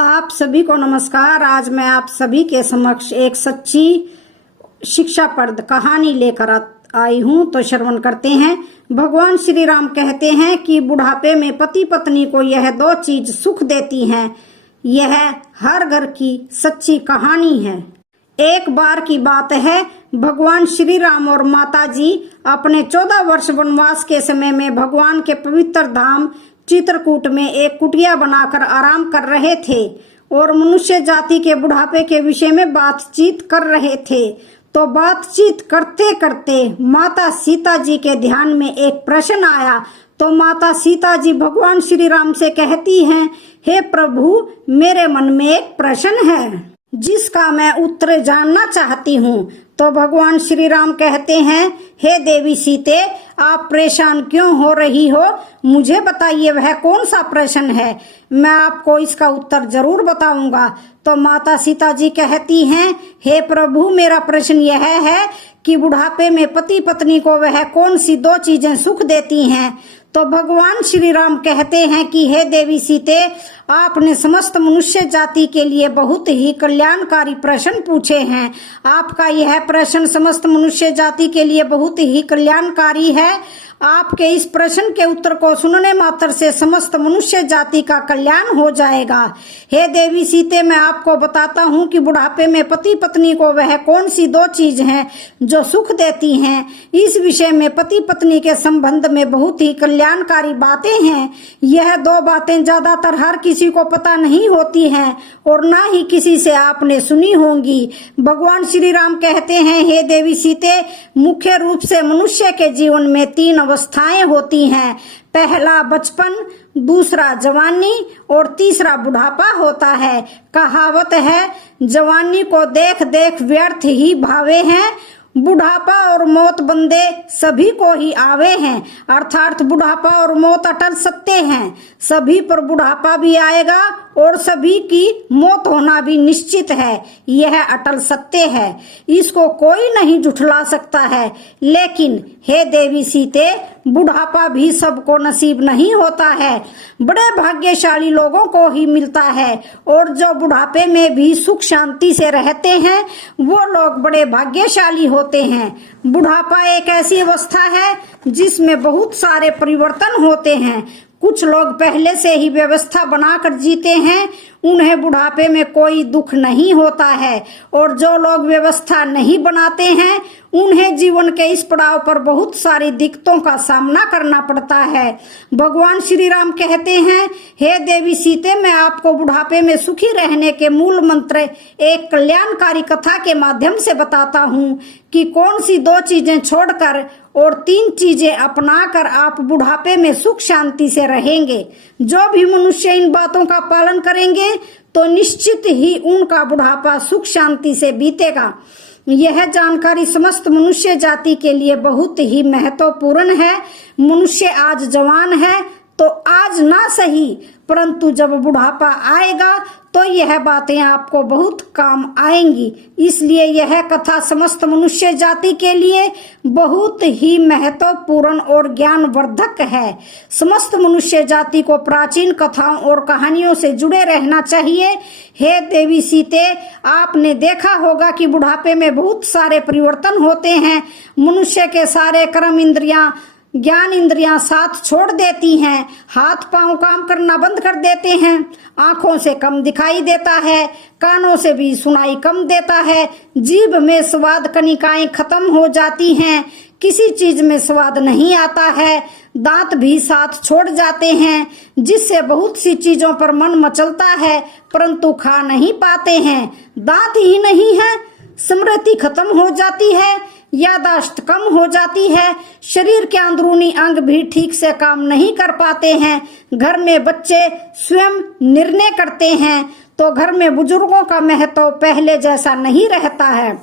आप सभी को नमस्कार। आज मैं आप सभी के समक्ष एक सच्ची शिक्षाप्रद कहानी लेकर आई हूं, तो श्रवण करते हैं। भगवान श्री राम कहते हैं कि बुढ़ापे में पति पत्नी को यह दो चीज सुख देती हैं। यह हर घर की सच्ची कहानी है। एक बार की बात है, भगवान श्री राम और माता जी अपने 14 वर्ष वनवास के समय में भगवान के पवित्र धाम चित्रकूट में एक कुटिया बनाकर आराम कर रहे थे और मनुष्य जाति के बुढ़ापे के विषय में बातचीत कर रहे थे। तो बातचीत करते करते माता सीता जी के ध्यान में एक प्रश्न आया। तो माता सीता जी भगवान श्री राम से कहती हैं, हे प्रभु, मेरे मन में एक प्रश्न है जिसका मैं उत्तर जानना चाहती हूँ। तो भगवान श्री राम कहते हैं, हे देवी सीते, आप परेशान क्यों हो रही हो? मुझे बताइए वह कौन सा प्रश्न है, मैं आपको इसका उत्तर जरूर बताऊंगा। तो माता सीता जी कहती हैं, हे प्रभु, मेरा प्रश्न यह है कि बुढ़ापे में पति पत्नी को वह कौन सी दो चीजें सुख देती हैं। तो भगवान श्री राम कहते हैं कि हे देवी सीते, आपने समस्त मनुष्य जाति के लिए बहुत ही कल्याणकारी प्रश्न पूछे हैं। आपका यह प्रश्न समस्त मनुष्य जाति के लिए बहुत ही कल्याणकारी है। आपके इस प्रश्न के उत्तर को सुनने मात्र से समस्त मनुष्य जाति का कल्याण हो जाएगा। हे देवी सीते, मैं आपको बताता हूँ कि बुढ़ापे में पति पत्नी को वह कौन सी दो चीज हैं जो सुख देती हैं। इस विषय में पति पत्नी के संबंध में बहुत ही कल्याणकारी बातें हैं। यह दो बातें ज्यादातर हर किसी को पता नहीं होती हैं और ना ही किसी से आपने सुनी होंगी। भगवान श्री राम कहते हैं, हे देवी सीते, मुख्य रूप से मनुष्य के जीवन में 3 अवस्थाएं होती हैं। पहला बचपन, दूसरा जवानी और तीसरा बुढ़ापा होता है। कहावत है, जवानी को देख देख व्यर्थ ही भावे हैं, बुढ़ापा और मौत बंदे सभी को ही आवे हैं। अर्थात बुढ़ापा और मौत अटल सत्य हैं। सभी पर बुढ़ापा भी आएगा और सभी की मौत होना भी निश्चित है। यह अटल सत्य है, इसको कोई नहीं झुठला सकता है। लेकिन हे देवी सीते, बुढ़ापा भी सबको नसीब नहीं होता है, बड़े भाग्यशाली लोगों को ही मिलता है। और जो बुढ़ापे में भी सुख शांति से रहते हैं वो लोग बड़े भाग्यशाली होते हैं। बुढ़ापा एक ऐसी अवस्था है जिसमें बहुत सारे परिवर्तन होते हैं। कुछ लोग पहले से ही व्यवस्था बनाकर जीते हैं, उन्हें बुढ़ापे में कोई दुख नहीं होता है। और जो लोग व्यवस्था नहीं बनाते हैं उन्हें जीवन के इस पड़ाव पर बहुत सारी दिक्कतों का सामना करना पड़ता है। भगवान श्री राम कहते हैं, हे देवी सीते, मैं आपको बुढ़ापे में सुखी रहने के मूल मंत्र एक कल्याणकारी कथा के माध्यम से बताता हूँ कि कौन सी 2 चीजें छोड़कर और 3 चीजें अपनाकर आप बुढ़ापे में सुख शांति से रहेंगे। जो भी मनुष्य इन बातों का पालन करेंगे तो निश्चित ही उनका बुढ़ापा सुख शांति से बीतेगा। यह जानकारी समस्त मनुष्य जाति के लिए बहुत ही महत्वपूर्ण है। मनुष्य आज जवान है तो आज ना सही, परंतु जब बुढ़ापा आएगा तो यह बातें आपको बहुत काम आएंगी। इसलिए यह कथा समस्त मनुष्य जाति के लिए बहुत ही महत्वपूर्ण और ज्ञानवर्धक है। समस्त मनुष्य जाति को प्राचीन कथाओं और कहानियों से जुड़े रहना चाहिए। हे देवी सीते, आपने देखा होगा कि बुढ़ापे में बहुत सारे परिवर्तन होते हैं। मनुष्य के सारे कर्म इंद्रियां, ज्ञान इंद्रियां साथ छोड़ देती हैं। हाथ पांव काम करना बंद कर देते हैं। आंखों से कम दिखाई देता है, कानों से भी सुनाई कम देता है। जीभ में स्वाद कनिकाएं खत्म हो जाती हैं, किसी चीज में स्वाद नहीं आता है। दांत भी साथ छोड़ जाते हैं, जिससे बहुत सी चीजों पर मन मचलता है परंतु खा नहीं पाते हैं। दांत ही नहीं है, स्मृति खत्म हो जाती है, यादाश्त कम हो जाती है, शरीर के अंदरूनी अंग भी ठीक से काम नहीं कर पाते हैं। घर में बच्चे स्वयं निर्णय करते हैं तो घर में बुजुर्गों का महत्व पहले जैसा नहीं रहता है।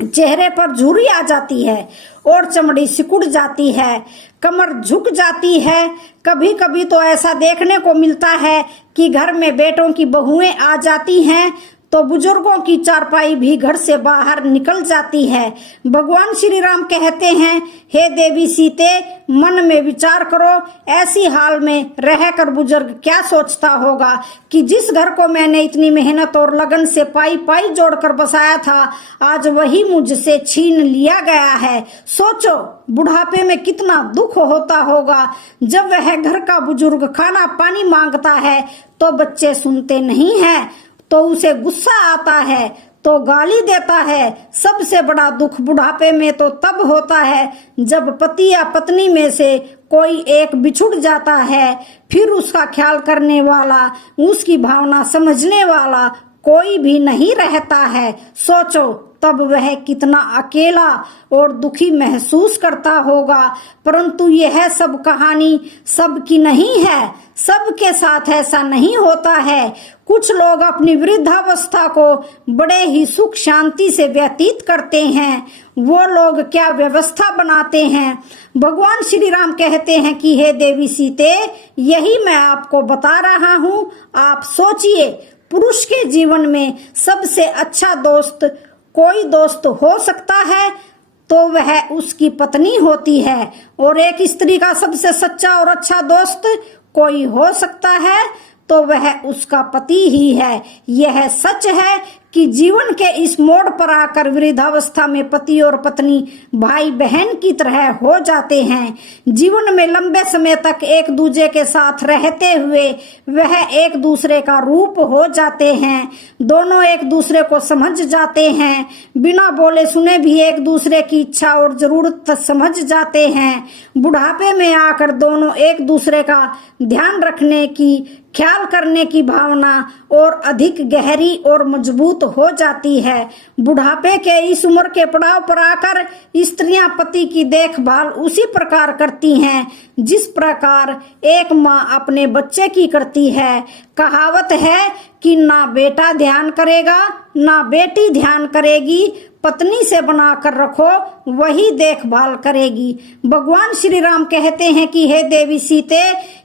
चेहरे पर झुर्री आ जाती है और चमड़ी सिकुड़ जाती है, कमर झुक जाती है। कभी कभी तो ऐसा देखने को मिलता है कि घर में बेटों की बहुएं आ जाती हैं तो बुजुर्गों की चारपाई भी घर से बाहर निकल जाती है। भगवान श्री राम कहते हैं, हे देवी सीते, मन में विचार करो, ऐसी हाल में रहकर बुजुर्ग क्या सोचता होगा कि जिस घर को मैंने इतनी मेहनत और लगन से पाई पाई जोड़कर बसाया था, आज वही मुझसे छीन लिया गया है। सोचो बुढ़ापे में कितना दुख होता होगा जब वह घर का बुजुर्ग खाना पानी मांगता है तो बच्चे सुनते नहीं हैं, तो उसे गुस्सा आता है तो गाली देता है। सबसे बड़ा दुख बुढ़ापे में तो तब होता है जब पति या पत्नी में से कोई एक बिछुड़ जाता है, फिर उसका ख्याल करने वाला, उसकी भावना समझने वाला कोई भी नहीं रहता है। सोचो तब वह कितना अकेला और दुखी महसूस करता होगा। परंतु यह सब कहानी सबकी नहीं है, सबके साथ ऐसा नहीं होता है। कुछ लोग अपनी वृद्धावस्था को बड़े ही सुख शांति से व्यतीत करते हैं। वो लोग क्या व्यवस्था बनाते हैं। भगवान श्री राम कहते हैं कि हे देवी सीते, यही मैं आपको बता रहा हूँ। आप सोचिए, पुरुष के जीवन में सबसे अच्छा दोस्त कोई दोस्त हो सकता है तो वह उसकी पत्नी होती है, और एक स्त्री का सबसे सच्चा और अच्छा दोस्त कोई हो सकता है तो वह उसका पति ही है। यह सच है कि जीवन के इस मोड़ पर आकर वृद्धावस्था में पति और पत्नी भाई बहन की तरह हो जाते हैं। जीवन में लंबे समय तक एक दूसरे के साथ रहते हुए वह एक दूसरे का रूप हो जाते हैं। दोनों एक दूसरे को समझ जाते हैं, बिना बोले सुने भी एक दूसरे की इच्छा और जरूरत समझ जाते हैं। बुढ़ापे में आकर दोनों एक दूसरे का ध्यान रखने की, ख्याल करने की भावना और अधिक गहरी और मजबूत हो जाती है। बुढ़ापे के इस उम्र के पड़ाव पर आकर स्त्रियां पति की देखभाल उसी प्रकार करती हैं जिस प्रकार एक माँ अपने बच्चे की करती है। कहावत है कि ना बेटा ध्यान करेगा ना बेटी ध्यान करेगी, पत्नी से बनाकर रखो वही देखभाल करेगी। भगवान श्री राम कहते हैं कि हे देवी सीते,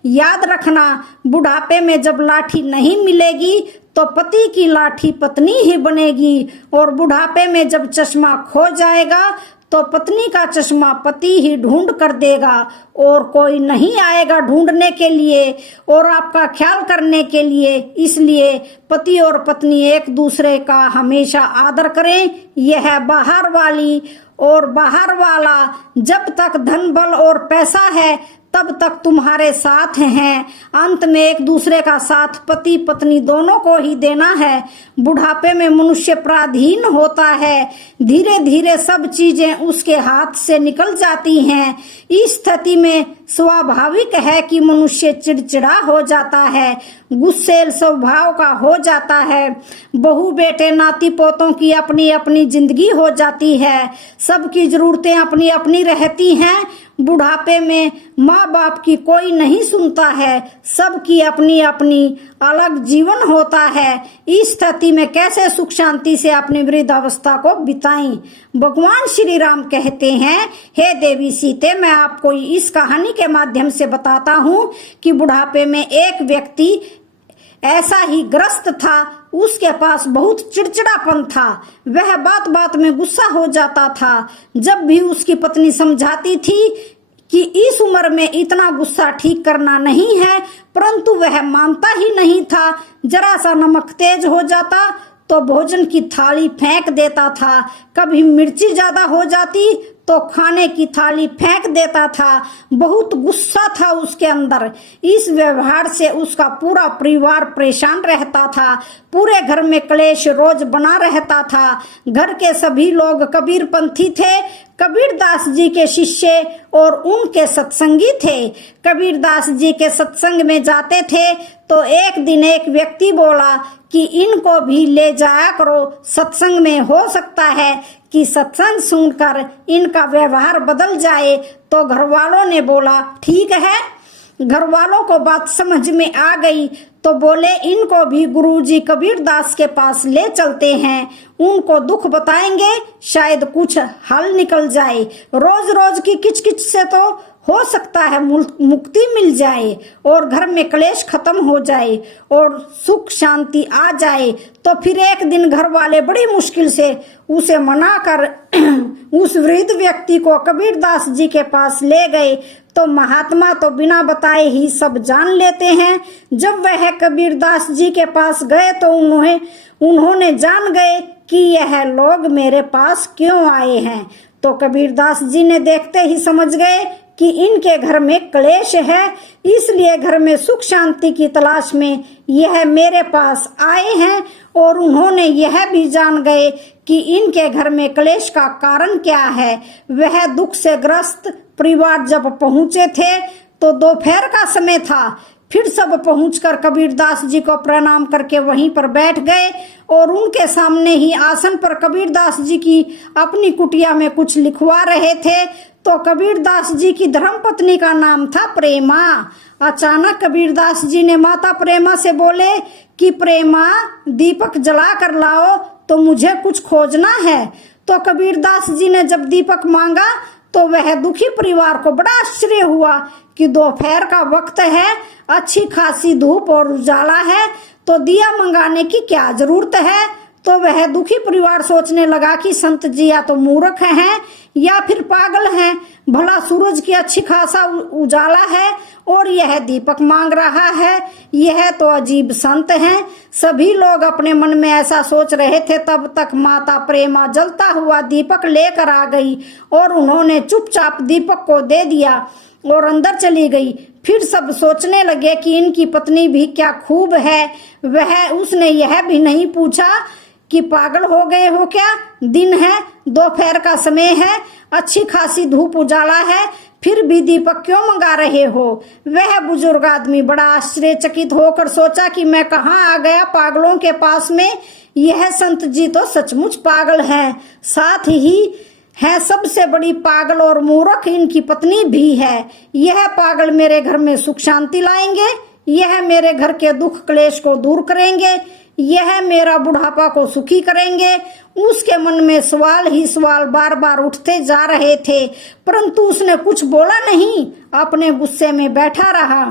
याद रखना, बुढ़ापे में जब लाठी नहीं मिलेगी तो पति की लाठी पत्नी ही बनेगी, और बुढ़ापे में जब चश्मा खो जाएगा तो पत्नी का चश्मा पति ही ढूंढ कर देगा, और कोई नहीं आएगा ढूंढने के लिए और आपका ख्याल करने के लिए। इसलिए पति और पत्नी एक दूसरे का हमेशा आदर करें। यह बाहर वाली और बाहर वाला जब तक धन बल और पैसा है तब तक तुम्हारे साथ हैं। अंत में एक दूसरे का साथ पति पत्नी दोनों को ही देना है। बुढ़ापे में मनुष्य पराधीन होता है, धीरे धीरे सब चीजें उसके हाथ से निकल जाती हैं। इस स्थिति में स्वाभाविक है कि मनुष्य चिड़चिड़ा हो जाता है, गुस्सैल स्वभाव का हो जाता है। बहू बेटे नाती पोतों की अपनी अपनी जिंदगी हो जाती है, सबकी जरूरतें अपनी अपनी रहती हैं। बुढ़ापे में माँ बाप की कोई नहीं सुनता है, सबकी अपनी अपनी अलग जीवन होता है। इस स्थिति में कैसे सुख शांति से अपनी वृद्धावस्था को बिताएं। भगवान श्री राम कहते हैं, हे देवी सीते, मैं आपको इस कहानी के माध्यम से बताता हूँ कि बुढ़ापे में एक व्यक्ति ऐसा ही ग्रस्त था। उसके पास बहुत चिड़चिड़ापन था, वह बात बात में गुस्सा हो जाता था। जब भी उसकी पत्नी समझाती थी कि इस उम्र में इतना गुस्सा ठीक करना नहीं है, परंतु वह मानता ही नहीं था। जरा सा नमक तेज हो जाता तो भोजन की थाली फेंक देता था, कभी मिर्ची ज्यादा हो जाती तो खाने की थाली फेंक देता था। बहुत गुस्सा था उसके अंदर। इस व्यवहार से उसका पूरा परिवार परेशान रहता था, पूरे घर में क्लेश रोज बना रहता था। घर के सभी लोग कबीरपंथी थे, कबीरदास जी के शिष्य और उनके सत्संगी थे। कबीरदास जी के सत्संग में जाते थे तो एक दिन एक व्यक्ति बोला कि इनको भी ले जाया करो सत्संग में, हो सकता है कि सत्संग सुनकर इनका व्यवहार बदल जाए। तो घर वालों ने बोला ठीक है। घर वालों को बात समझ में आ गई तो बोले इनको भी गुरुजी कबीरदास के पास ले चलते हैं, उनको दुख बताएंगे, शायद कुछ हल निकल जाए। रोज रोज की किचकिच से तो हो सकता है मुक्ति मिल जाए और घर में क्लेश खत्म हो जाए और सुख शांति आ जाए। तो फिर एक दिन घर वाले बड़ी मुश्किल से उसे मनाकर उस वृद्ध व्यक्ति को कबीरदास जी के पास ले गए। तो महात्मा तो बिना बताए ही सब जान लेते हैं। जब वह कबीरदास जी के पास गए तो उन्होंने जान गए कि यह लोग मेरे पास क्यों आए हैं। तो कबीरदास जी ने देखते ही समझ गए कि इनके घर में क्लेश है, इसलिए घर में सुख शांति की तलाश में यह मेरे पास आए हैं। और उन्होंने यह भी जान गए कि इनके घर में क्लेश का कारण क्या है। वह दुख से ग्रस्त परिवार जब पहुंचे थे तो दोपहर का समय था। फिर सब पहुंचकर कबीरदास जी को प्रणाम करके वहीं पर बैठ गए और उनके सामने ही आसन पर कबीरदास जी की अपनी कुटिया में कुछ लिखवा रहे थे। तो कबीरदास जी की धर्मपत्नी का नाम था प्रेमा। अचानक कबीरदास जी ने माता प्रेमा से बोले कि प्रेमा, दीपक जला कर लाओ, तो मुझे कुछ खोजना है। तो कबीरदास जी ने जब दीपक मांगा तो वह दुखी परिवार को बड़ा आश्चर्य हुआ कि दोपहर का वक्त है, अच्छी खासी धूप और उजाला है, तो दिया मंगाने की क्या जरूरत है। तो वह दुखी परिवार सोचने लगा कि संत जी या तो मूर्ख हैं या फिर पागल हैं। भला सूरज की अच्छी खासा उजाला है और यह दीपक मांग रहा है, यह तो अजीब संत हैं। सभी लोग अपने मन में ऐसा सोच रहे थे। तब तक माता प्रेमा जलता हुआ दीपक लेकर आ गई और उन्होंने चुपचाप दीपक को दे दिया और अंदर चली गई। फिर सब सोचने लगे कि इनकी पत्नी भी क्या खूब है। उसने यह भी नहीं पूछा कि पागल हो गए हो क्या, दिन है, दोपहर का समय है, अच्छी खासी धूप उजाला है, फिर भी दीपक क्यों मंगा रहे हो। वह बुजुर्ग आदमी बड़ा आश्चर्यचकित होकर सोचा कि मैं कहाँ आ गया पागलों के पास में। यह संत जी तो सचमुच पागल हैं, साथ ही है सबसे बड़ी पागल और मूर्ख इनकी पत्नी भी है। यह पागल मेरे घर में सुख शांति लाएंगे, यह मेरे घर के दुख क्लेश को दूर करेंगे, यह मेरा बुढ़ापा को सुखी करेंगे। उसके मन में सवाल ही सवाल बार बार उठते जा रहे थे, परंतु उसने कुछ बोला नहीं, अपने गुस्से में बैठा रहा।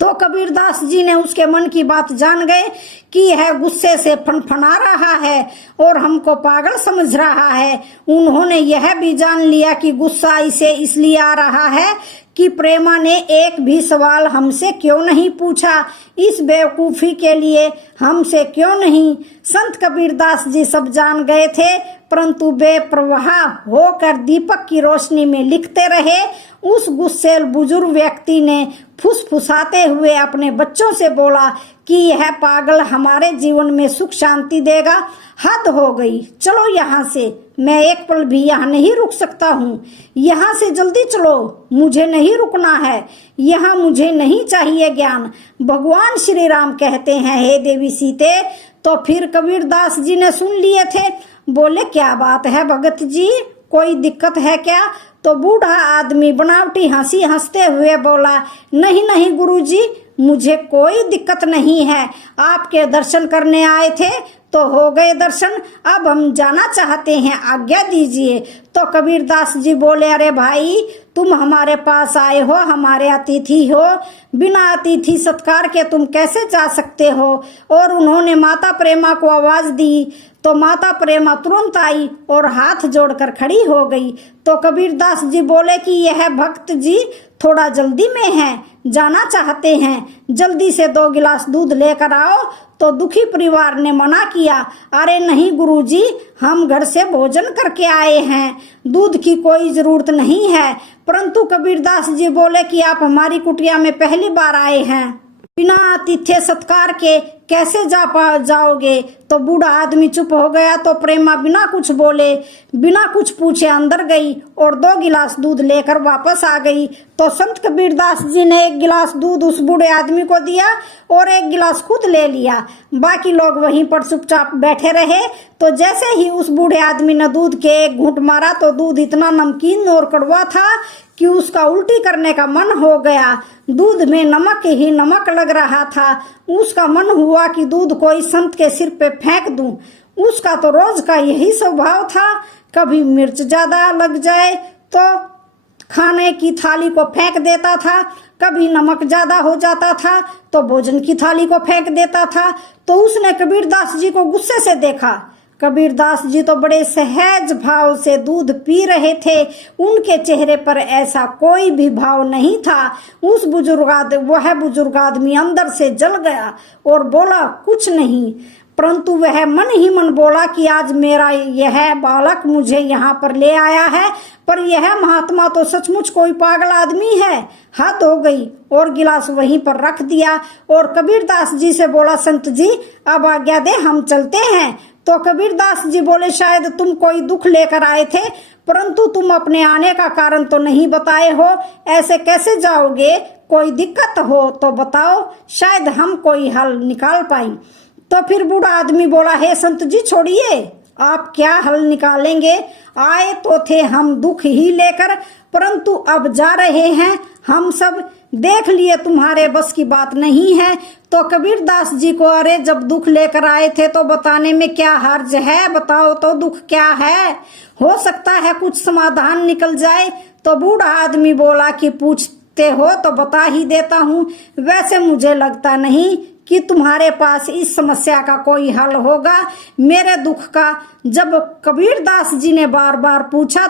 तो कबीरदास जी ने उसके मन की बात जान गए कि यह गुस्से से फनफना रहा है और हमको पागल समझ रहा है। उन्होंने यह भी जान लिया कि गुस्सा इसे इसलिए आ रहा है कि प्रेमा ने एक भी सवाल हमसे क्यों नहीं पूछा, इस बेवकूफी के लिए हमसे क्यों नहीं। संत कबीरदास जी सब जान गए थे, परंतु बेप्रवाह होकर दीपक की रोशनी में लिखते रहे। उस गुस्सेल बुजुर्ग व्यक्ति ने फुसफुसाते हुए अपने बच्चों से बोला कि यह पागल हमारे जीवन में सुख शांति देगा, हद हो गई, चलो यहाँ से, मैं एक पल भी यहाँ नहीं रुक सकता हूँ, यहाँ से जल्दी चलो, मुझे नहीं रुकना है, यहाँ मुझे नहीं चाहिए ज्ञान। भगवान श्री राम कहते हैं, हे देवी सीते। तो फिर कबीरदास जी ने सुन लिए थे, बोले क्या बात है भगत जी, कोई दिक्कत है क्या। तो बूढ़ा आदमी बनावटी हंसी हंसते हुए बोला, नहीं नहीं गुरुजी, मुझे कोई दिक्कत नहीं है, आपके दर्शन करने आए थे तो हो गए दर्शन, अब हम जाना चाहते हैं, आज्ञा दीजिए। तो कबीरदास जी बोले, अरे भाई, तुम हमारे पास आए हो, हमारे अतिथि हो, बिना अतिथि सत्कार के तुम कैसे जा सकते हो। और उन्होंने माता प्रेमा को आवाज दी तो माता प्रेमा तुरंत आई और हाथ जोड़कर खड़ी हो गई। तो कबीरदास जी बोले कि यह भक्त जी थोड़ा जल्दी में है, जाना चाहते हैं, जल्दी से 2 गिलास दूध लेकर आओ। तो दुखी परिवार ने मना किया, अरे नहीं गुरुजी, हम घर से भोजन करके आए हैं, दूध की कोई जरूरत नहीं है। परंतु कबीरदास जी बोले कि आप हमारी कुटिया में पहली बार आए हैं, बिना आतिथ्य सत्कार के कैसे जाओगे। तो बूढ़ा आदमी चुप हो गया। तो प्रेमा बिना कुछ बोले, बिना कुछ पूछे अंदर गई और 2 गिलास दूध लेकर वापस आ गई। तो संत कबीरदास जी ने 1 गिलास दूध उस बूढ़े आदमी को दिया और 1 गिलास खुद ले लिया। बाकी लोग वहीं पर चुपचाप बैठे रहे। तो जैसे ही उस बूढ़े आदमी ने दूध के 1 घूंट मारा तो दूध इतना नमकीन और कड़वा था कि उसका उल्टी करने का मन हो गया। दूध में नमक ही नमक लग रहा था। उसका मन हुआ कि दूध को इस संत के सिर पे फेंक दूं। उसका तो रोज का यही स्वभाव था, कभी मिर्च ज्यादा लग जाए तो खाने की थाली को फेंक देता था, कभी नमक ज्यादा हो जाता था तो भोजन की थाली को फेंक देता था। तो उसने कबीरदास जी को गुस्से से देखा। कबीरदास जी तो बड़े सहज भाव से दूध पी रहे थे, उनके चेहरे पर ऐसा कोई भी भाव नहीं था। वह बुजुर्ग आदमी अंदर से जल गया और बोला कुछ नहीं, परंतु वह मन ही मन बोला कि आज मेरा यह बालक मुझे यहाँ पर ले आया है, पर यह महात्मा तो सचमुच कोई पागल आदमी है। हद हो गई, और गिलास वहीं पर रख दिया और कबीरदास जी से बोला, संत जी अब आज्ञा दे, हम चलते हैं। तो कबीरदास जी बोले, शायद तुम कोई दुख लेकर आए थे, परंतु तुम अपने आने का कारण तो नहीं बताए हो। ऐसे कैसे जाओगे? कोई दिक्कत हो तो बताओ, शायद हम कोई हल निकाल पाए। तो फिर बूढ़ा आदमी बोला, हे संत जी छोड़िए, आप क्या हल निकालेंगे? आए तो थे हम दुख ही लेकर, परंतु अब जा रहे हैं हम सब, देख लिए तुम्हारे बस की बात नहीं है। तो कबीरदास जी को, अरे जब दुख लेकर आए थे तो बताने में क्या हर्ज है, बताओ तो दुख क्या है, हो सकता है कुछ समाधान निकल जाए। तो बूढ़ा आदमी बोला कि पूछते हो तो बता ही देता हूँ, वैसे मुझे लगता नहीं कि तुम्हारे पास इस समस्या का कोई हल होगा, मेरे दुख का। जब कबीरदास जी ने बार बार पूछा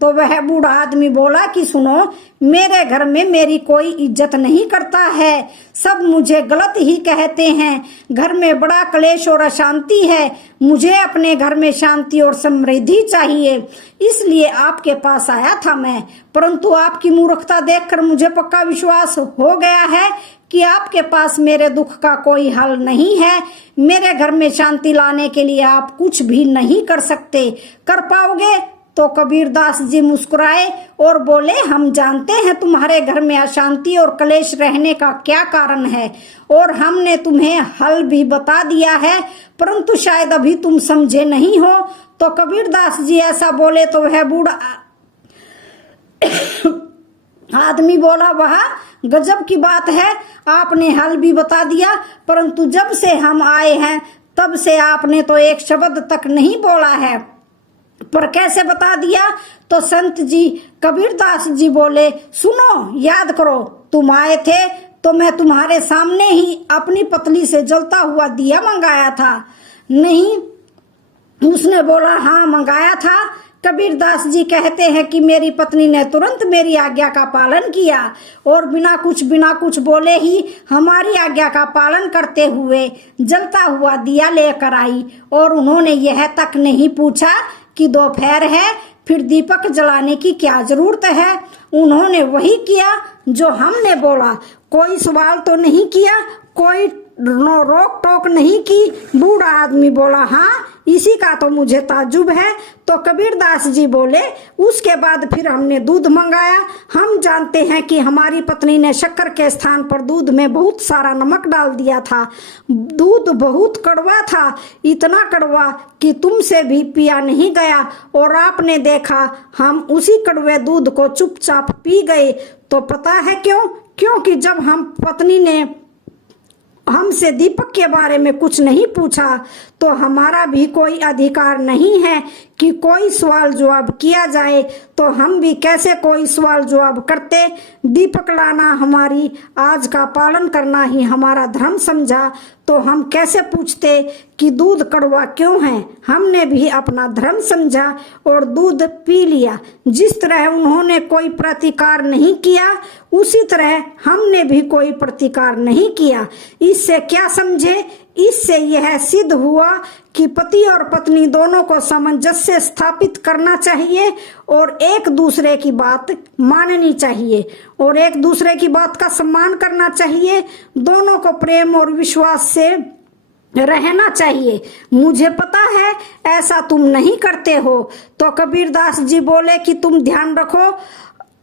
तो वह बूढ़ा आदमी बोला कि सुनो, मेरे घर में मेरी कोई इज्जत नहीं करता है, सब मुझे गलत ही कहते हैं, घर में बड़ा क्लेश और अशांति है, मुझे अपने घर में शांति और समृद्धि चाहिए, इसलिए आपके पास आया था मैं। परंतु आपकी मूर्खता देखकर मुझे पक्का विश्वास हो गया है कि आपके पास मेरे दुख का कोई हल नहीं है। मेरे घर में शांति लाने के लिए आप कुछ भी नहीं कर सकते, कर पाओगे? तो कबीरदास जी मुस्कुराए और बोले, हम जानते हैं तुम्हारे घर में अशांति और क्लेश रहने का क्या कारण है, और हमने तुम्हें हल भी बता दिया है, परंतु शायद अभी तुम समझे नहीं हो। तो कबीरदास जी ऐसा बोले तो वह बूढ़ा आदमी बोला, वह गजब की बात है, आपने हल भी बता दिया, परंतु जब से हम आए हैं तब से आपने तो एक शब्द तक नहीं बोला है, पर कैसे बता दिया? तो संत जी कबीरदास जी बोले, सुनो, याद करो, तुम आए थे तो मैं तुम्हारे सामने ही अपनी पतली से जलता हुआ दिया मंगाया था, नहीं? उसने बोला, हाँ मंगाया था। कबीरदास जी कहते हैं कि मेरी पत्नी ने तुरंत मेरी आज्ञा का पालन किया और बिना कुछ बोले ही हमारी आज्ञा का पालन करते हुए जलता हुआ दिया लेकर आई, और उन्होंने यह तक नहीं पूछा कि दोपहर है, फिर दीपक जलाने की क्या जरूरत है। उन्होंने वही किया जो हमने बोला, कोई सवाल तो नहीं किया, कोई रोक टोक नहीं की। बूढ़ा आदमी बोला, हाँ इसी का तो मुझे ताज्जुब है। तो कबीरदास जी बोले, उसके बाद फिर हमने दूध मंगाया। हम जानते हैं कि हमारी पत्नी ने शक्कर के स्थान पर दूध में बहुत सारा नमक डाल दिया था, दूध बहुत कड़वा था, इतना कड़वा कि तुमसे भी पिया नहीं गया, और आपने देखा हम उसी कड़वे दूध को चुपचाप पी गए। तो पता है क्यों? क्योंकि जब हम पत्नी ने हमसे दीपक के बारे में कुछ नहीं पूछा तो हमारा भी कोई अधिकार नहीं है कि कोई सवाल जवाब किया जाए, तो हम भी कैसे कोई सवाल जवाब करते। दीपक लाना हमारी आज का पालन करना ही हमारा धर्म समझा, तो हम कैसे पूछते कि दूध कड़वा क्यों है। हमने भी अपना धर्म समझा और दूध पी लिया। जिस तरह उन्होंने कोई प्रतिकार नहीं किया, उसी तरह हमने भी कोई प्रतिकार नहीं किया। इससे क्या समझे? इससे यह सिद्ध हुआ कि पति और पत्नी दोनों को सामंजस्य स्थापित करना चाहिए और एक दूसरे की बात माननी चाहिए और एक दूसरे की बात का सम्मान करना चाहिए। दोनों को प्रेम और विश्वास से रहना चाहिए। मुझे पता है ऐसा तुम नहीं करते हो। तो कबीरदास जी बोले कि तुम ध्यान रखो,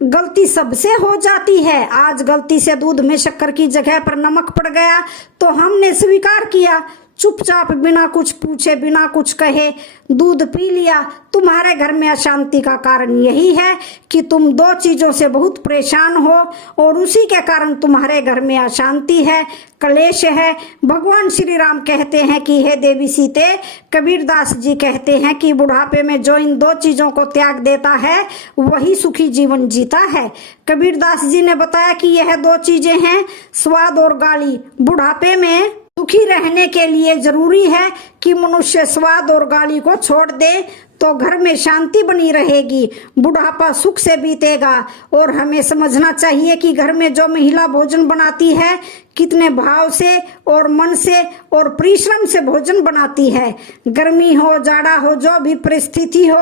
गलती सबसे हो जाती है। आज गलती से दूध में शक्कर की जगह पर नमक पड़ गया तो हमने स्वीकार किया, चुपचाप बिना कुछ पूछे बिना कुछ कहे दूध पी लिया। तुम्हारे घर में अशांति का कारण यही है कि तुम दो चीजों से बहुत परेशान हो और उसी के कारण तुम्हारे घर में अशांति है, कलेश है। भगवान श्री राम कहते हैं कि हे देवी सीते, कबीरदास जी कहते हैं कि बुढ़ापे में जो इन दो चीजों को त्याग देता है वही सुखी जीवन जीता है। कबीरदास जी ने बताया कि यह दो चीजें हैं, स्वाद और गाली। बुढ़ापे में सुखी रहने के लिए जरूरी है कि मनुष्य स्वाद और गाली को छोड़ दे, तो घर में शांति बनी रहेगी, बुढ़ापा सुख से बीतेगा। और हमें समझना चाहिए कि घर में जो महिला भोजन बनाती है कितने भाव से और मन से और परिश्रम से भोजन बनाती है। गर्मी हो, जाड़ा हो, जो भी परिस्थिति हो,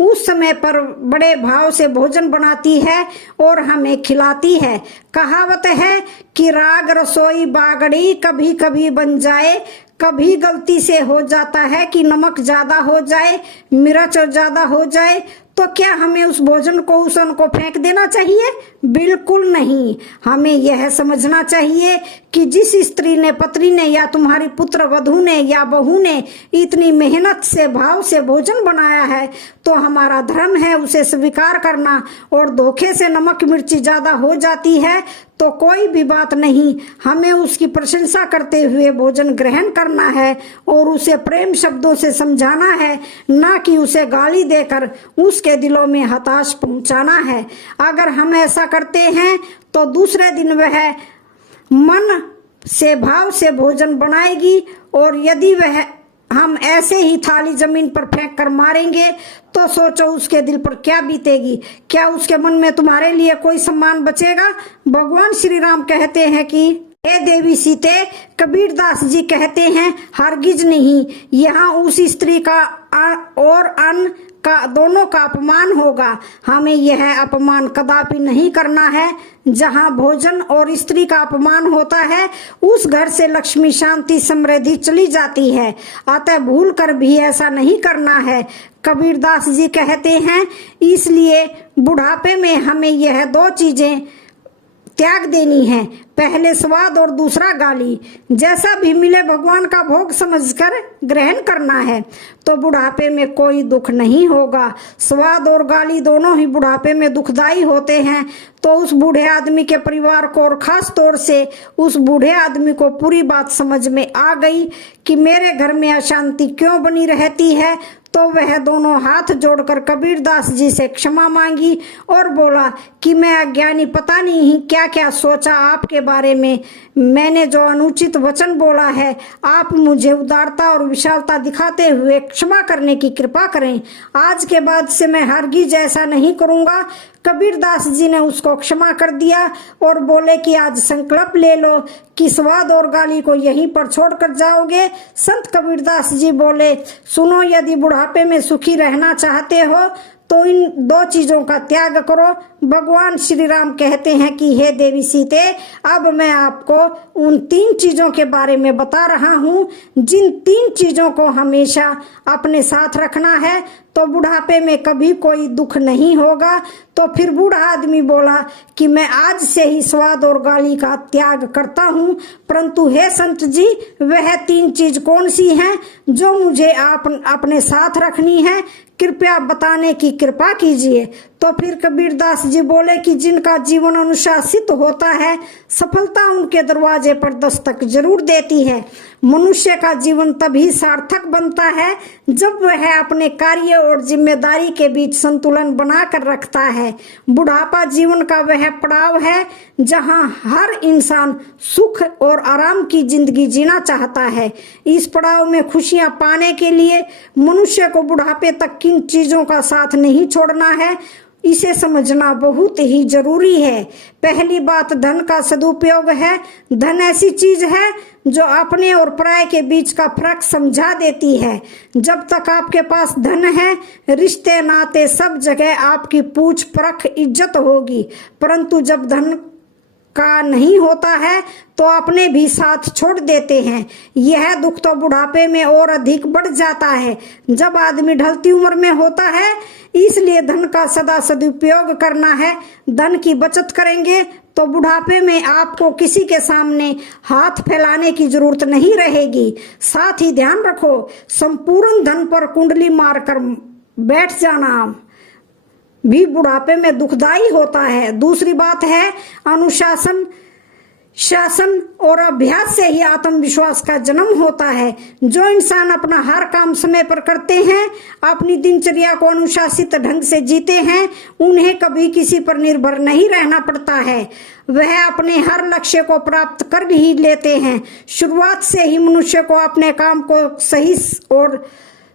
उस समय पर बड़े भाव से भोजन बनाती है और हमें खिलाती है। कहावत है कि राग रसोई बागड़ी कभी कभी बन जाए, कभी गलती से हो जाता है कि नमक ज्यादा हो जाए, मिर्च ज्यादा हो जाए, तो क्या हमें उस भोजन को, उस अन्न को फेंक देना चाहिए? बिल्कुल नहीं। हमें यह समझना चाहिए कि जिस स्त्री ने, पत्नी ने या तुम्हारी पुत्र वधू ने या बहू ने इतनी मेहनत से, भाव से भोजन बनाया है, तो हमारा धर्म है उसे स्वीकार करना। और धोखे से नमक मिर्ची ज्यादा हो जाती है तो कोई भी बात नहीं, हमें उसकी प्रशंसा करते हुए भोजन ग्रहण करना है और उसे प्रेम शब्दों से समझाना है, ना कि उसे गाली देकर उसके दिलों में हताश पहुंचाना है। अगर हम ऐसा करते हैं तो दूसरे दिन वह मन से, भाव से भोजन बनाएगी, और यदि वह हम ऐसे ही थाली जमीन पर फेंक कर मारेंगे तो सोचो उसके दिल पर क्या बीतेगी। क्या उसके मन में तुम्हारे लिए कोई सम्मान बचेगा? भगवान श्री राम कहते हैं कि हे देवी सीते, कबीरदास जी कहते हैं हरगिज नहीं, यहाँ उस स्त्री का और अन्न का, दोनों का अपमान होगा। हमें यह अपमान कदापि नहीं करना है। जहाँ भोजन और स्त्री का अपमान होता है उस घर से लक्ष्मी, शांति, समृद्धि चली जाती है। अतः भूल कर भी ऐसा नहीं करना है। कबीरदास जी कहते हैं इसलिए बुढ़ापे में हमें यह दो चीजें त्याग देनी है, पहले स्वाद और दूसरा गाली। जैसा भी मिले भगवान का भोग समझकर ग्रहण करना है, तो बुढ़ापे में कोई दुख नहीं होगा। स्वाद और गाली दोनों ही बुढ़ापे में दुखदाई होते हैं। तो उस बूढ़े आदमी के परिवार को और खास तौर से उस बूढ़े आदमी को पूरी बात समझ में आ गई कि मेरे घर में अशांति क्यों बनी रहती है। तो वह दोनों हाथ जोड़कर कबीरदास जी से क्षमा मांगी और बोला कि मैं अज्ञानी, पता नहीं क्या क्या सोचा आपके बारे में, मैंने जो अनुचित वचन बोला है, आप मुझे उदारता और विशालता दिखाते हुए क्षमा करने की कृपा करें। आज के बाद से मैं हरगिज ऐसा नहीं करूंगा। कबीरदास जी ने उसको क्षमा कर दिया और बोले कि आज संकल्प ले लो कि स्वाद और गाली को यहीं पर छोड़कर जाओगे। संत कबीरदास जी बोले, सुनो, यदि बुढ़ापे में सुखी रहना चाहते हो तो इन दो चीजों का त्याग करो। भगवान श्री राम कहते हैं कि हे देवी सीते, अब मैं आपको उन तीन चीजों के बारे में बता रहा हूँ जिन तीन चीजों को हमेशा अपने साथ रखना है तो बुढ़ापे में कभी कोई दुख नहीं होगा। तो फिर बूढ़ा आदमी बोला कि मैं आज से ही स्वाद और गाली का त्याग करता हूँ, परंतु हे संत जी, वह तीन चीज कौन सी हैं जो मुझे आप अपने साथ रखनी है, कृपया बताने की कृपा कीजिए। तो फिर कबीरदास जी बोले कि जिनका जीवन अनुशासित होता है, सफलता उनके दरवाजे पर दस्तक जरूर देती है। मनुष्य का जीवन तभी सार्थक बनता है जब वह अपने कार्य और जिम्मेदारी के बीच संतुलन बनाकर रखता है। बुढ़ापा जीवन का वह पड़ाव है जहां हर इंसान सुख और आराम की जिंदगी जीना चाहता है। इस पड़ाव में खुशियां पाने के लिए मनुष्य को बुढ़ापे तक किन चीजों का साथ नहीं छोड़ना है, इसे समझना बहुत ही जरूरी है। पहली बात धन का सदुपयोग है। धन ऐसी चीज है जो अपने और पराये के बीच का फर्क समझा देती है। जब तक आपके पास धन है, रिश्ते नाते सब जगह आपकी पूछ परख इज्जत होगी, परंतु जब धन का नहीं होता है तो अपने भी साथ छोड़ देते हैं। यह दुख तो बुढ़ापे में और अधिक बढ़ जाता है जब आदमी ढलती उम्र में होता है। इसलिए धन का सदा सदुपयोग करना है। धन की बचत करेंगे तो बुढ़ापे में आपको किसी के सामने हाथ फैलाने की जरूरत नहीं रहेगी। साथ ही ध्यान रखो, संपूर्ण धन पर कुंडली मारकर बैठ जाना भी बुढ़ापे में दुखदाई होता है। दूसरी बात है, अनुशासन, शासन और अभ्यास से ही आत्मविश्वास का जन्म होता है। जो इंसान अपना हर काम समय पर करते हैं, अपनी दिनचर्या को अनुशासित ढंग से जीते हैं, उन्हें कभी किसी पर निर्भर नहीं रहना पड़ता है। वह अपने हर लक्ष्य को प्राप्त कर ही लेते हैं। शुरुआत से ही मनुष्य को अपने काम को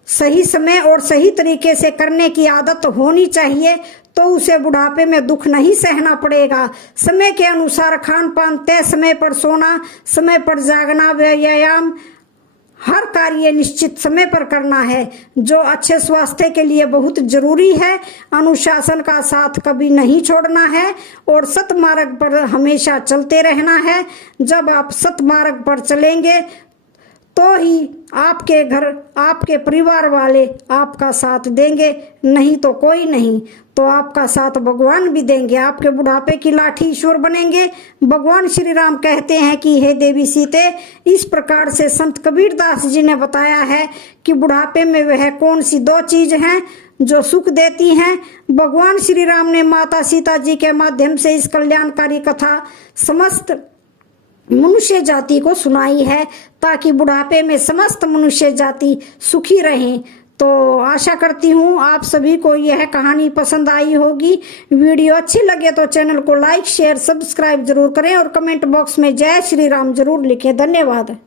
सही समय और सही तरीके से करने की आदत होनी चाहिए, तो उसे बुढ़ापे में दुख नहीं सहना पड़ेगा। समय के अनुसार खान पान, तय समय पर सोना, समय पर जागना, व्यायाम, हर कार्य निश्चित समय पर करना है, जो अच्छे स्वास्थ्य के लिए बहुत जरूरी है। अनुशासन का साथ कभी नहीं छोड़ना है और सतमार्ग पर हमेशा चलते रहना है। जब आप सतमार्ग पर चलेंगे तो ही आपके घर, आपके परिवार वाले आपका साथ देंगे, नहीं तो कोई नहीं। तो आपका साथ भगवान भी देंगे, आपके बुढ़ापे की लाठी ईश्वर बनेंगे। भगवान श्री राम कहते हैं कि हे देवी सीते, इस प्रकार से संत कबीरदास जी ने बताया है कि बुढ़ापे में वह कौन सी 2 चीज हैं जो सुख देती हैं। भगवान श्री राम ने माता सीता जी के माध्यम से इस कल्याणकारी कथा समस्त मनुष्य जाति को सुनाई है, ताकि बुढ़ापे में समस्त मनुष्य जाति सुखी रहें। तो आशा करती हूँ आप सभी को यह कहानी पसंद आई होगी। वीडियो अच्छी लगे तो चैनल को लाइक, शेयर, सब्सक्राइब जरूर करें और कमेंट बॉक्स में जय श्री राम जरूर लिखें। धन्यवाद।